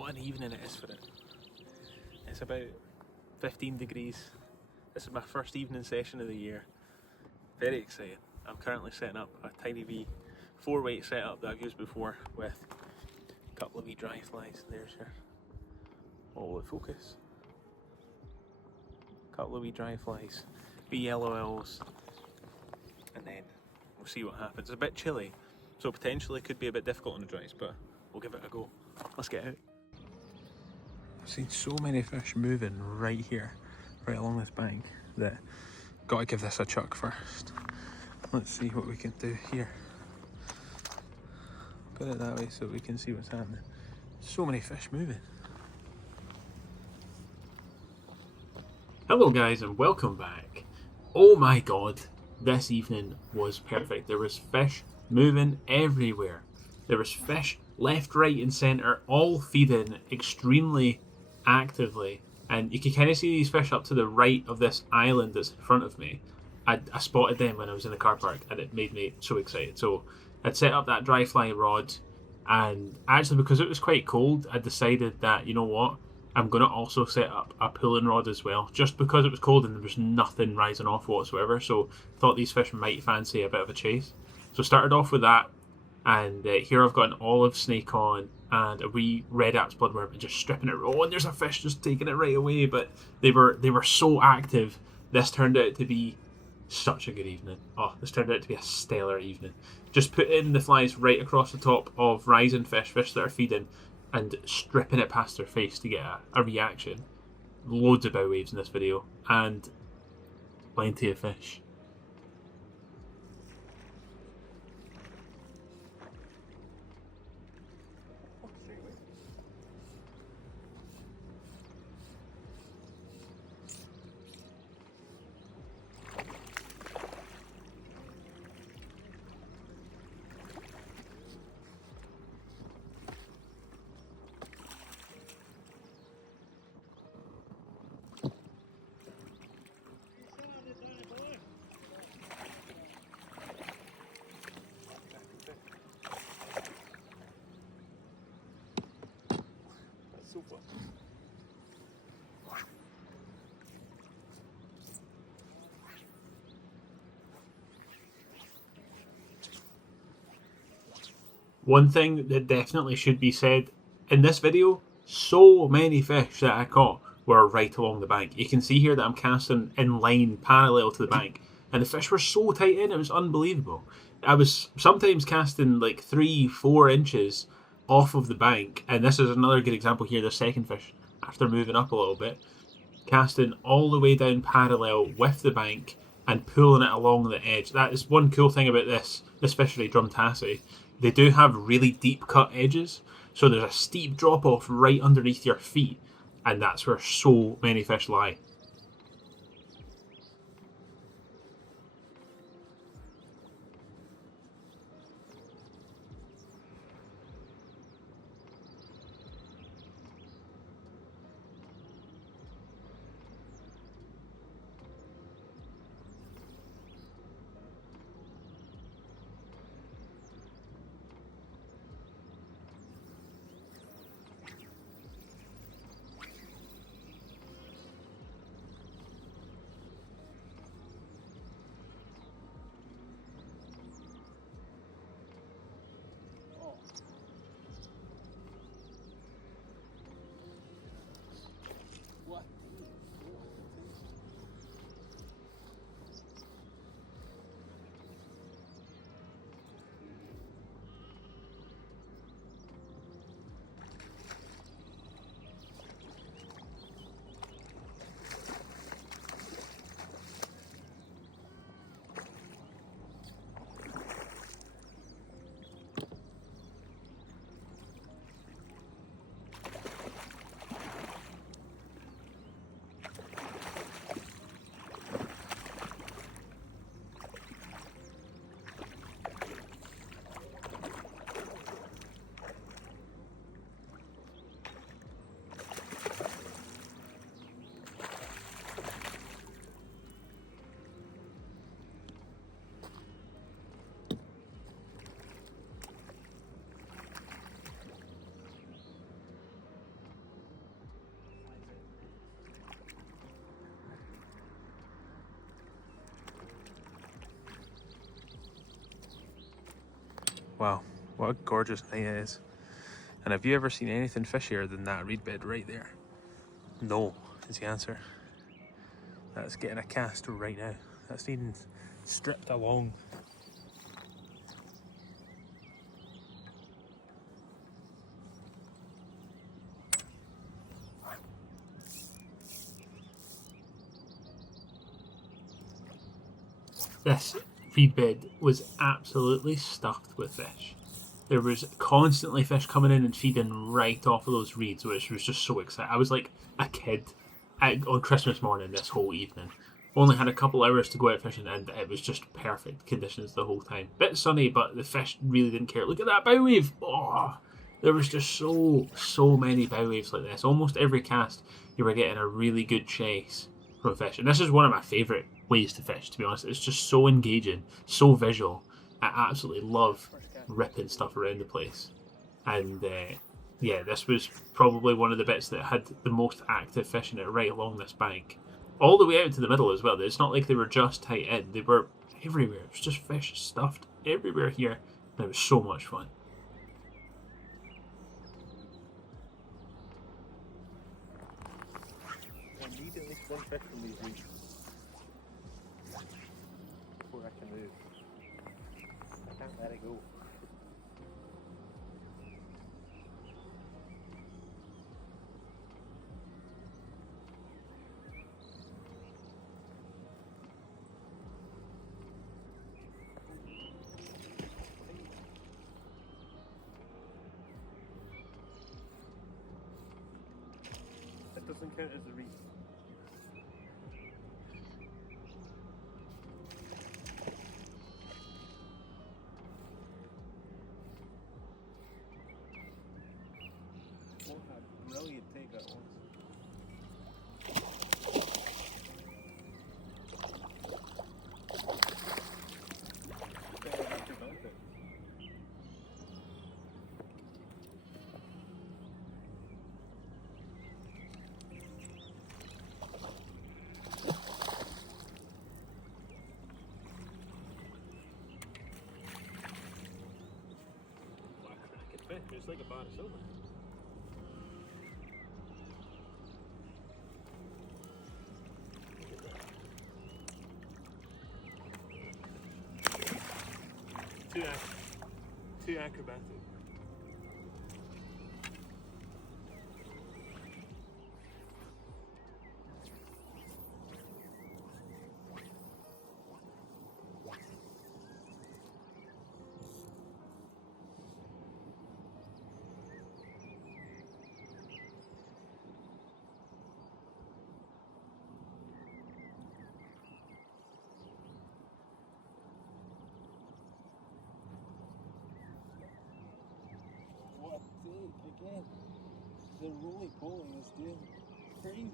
What an evening it is for it. It's about 15 degrees. This is my first evening session of the year. Very exciting. I'm currently setting up a tiny wee 4-weight setup that I've used before with a couple of wee dry flies. There's your... Oh, will it focus? A couple of wee dry flies, wee yellow owls, and then we'll see what happens. It's a bit chilly, so potentially could be a bit difficult on the dries, but we'll give it a go. Let's get out. I've seen so many fish moving right here, right along this bank, that gotta give this a chuck first. Let's see what we can do here. Put it that way so we can see what's happening. So many fish moving. Hello guys and welcome back. Oh my god, this evening was perfect. There was fish moving everywhere. There was fish left, right and centre, all feeding extremely actively. And you can kind of see these fish up to the right of this island that's in front of me. I spotted them when I was in the car park and it made me so excited. So I'd set up that dry fly rod, and actually because it was quite cold, I decided that, you know what, I'm going to also set up a pulling rod as well, just because it was cold and there was nothing rising off whatsoever. So thought these fish might fancy a bit of a chase. So started off with that, and here I've got an olive snake on and a wee red apps bloodworm, and just stripping it. Oh, and there's a fish just taking it right away. But they were so active. This turned out to be such a good evening. Oh, this turned out to be a stellar evening. Just putting the flies right across the top of rising fish that are feeding, and stripping it past their face to get a reaction. Loads of bow waves in this video, and plenty of fish. Super. One thing that definitely should be said in this video, so many fish that I caught were right along the bank. You can see here that I'm casting in line parallel to the bank, and the fish were so tight in, it was unbelievable. I was sometimes casting like 3-4 inches off of the bank, and this is another good example here, the second fish, after moving up a little bit, casting all the way down parallel with the bank and pulling it along the edge. That is one cool thing about this fishery, Drumtassi. They do have really deep cut edges, so there's a steep drop off right underneath your feet, and that's where so many fish lie. Wow, what a gorgeous night it is. And have you ever seen anything fishier than that reed bed right there? No, is the answer. That's getting a cast right now. That's needing stripped along. This reed bed was absolutely stuffed with fish. There was constantly fish coming in and feeding right off of those reeds, which was just so exciting. I was like a kid on Christmas morning this whole evening. Only had a couple hours to go out fishing, and it was just perfect conditions the whole time. Bit sunny, but the fish really didn't care. Look at that bow wave! Oh, there was just so many bow waves like this. Almost every cast, you were getting a really good chase from fish, and this is one of my favourite ways to fish. To be honest, it's just so engaging, so visual. I absolutely love ripping stuff around the place. And yeah, this was probably one of the bits that had the most active fish in it right along this bank. All the way out to the middle as well. It's not like they were just tight in, they were everywhere. It was just fish stuffed everywhere here, and it was so much fun. I need at least one fish from these reeds before I can move. I can't let it go. That doesn't count as a reed. What a brilliant take that was. It's like a bar of silver. Too acrobatic. What a take again. The roly poly is doing crazy.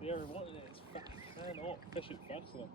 They are wanting it. I cannot fish it fast enough.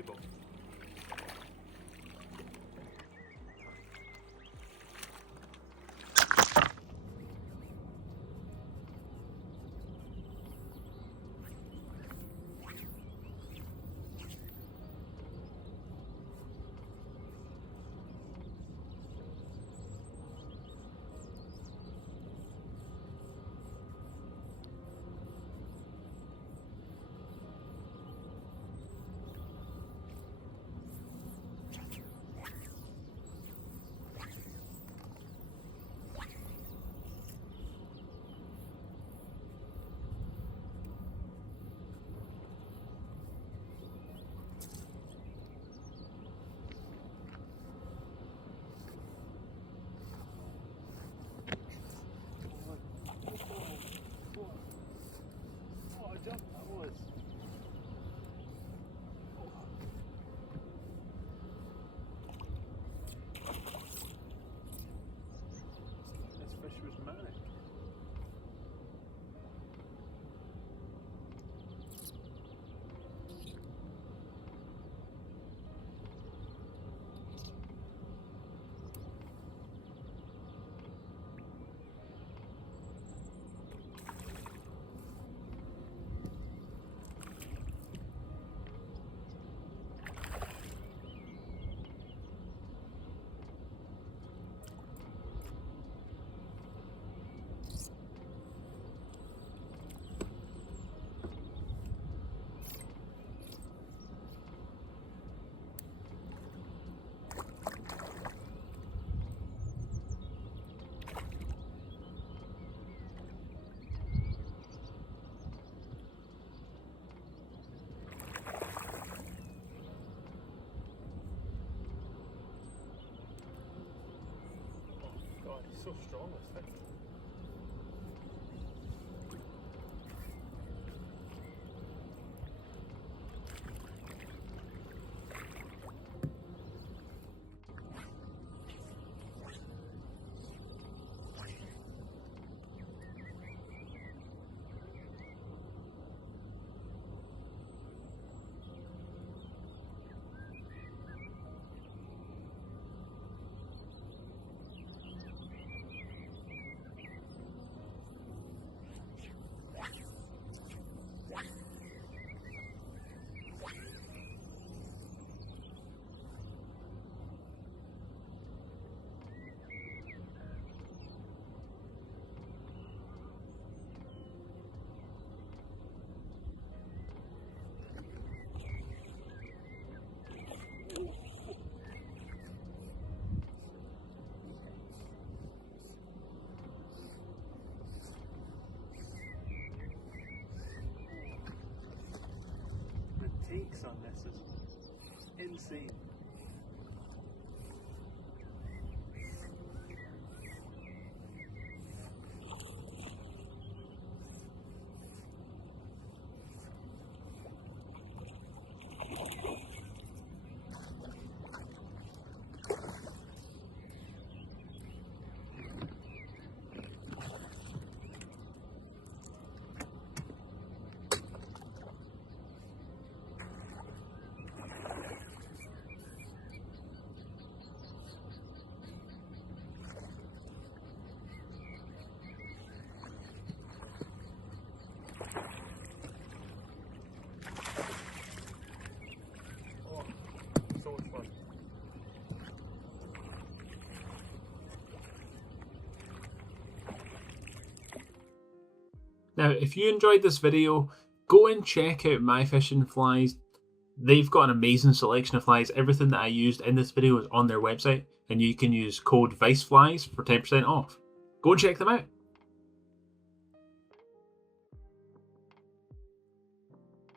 people. So strong, this thing. Takes on this is insane. Now, if you enjoyed this video, go and check out My Fishing Flies. They've got an amazing selection of flies. Everything that I used in this video is on their website, and you can use code VICEFLIES for 10% off. Go and check them out.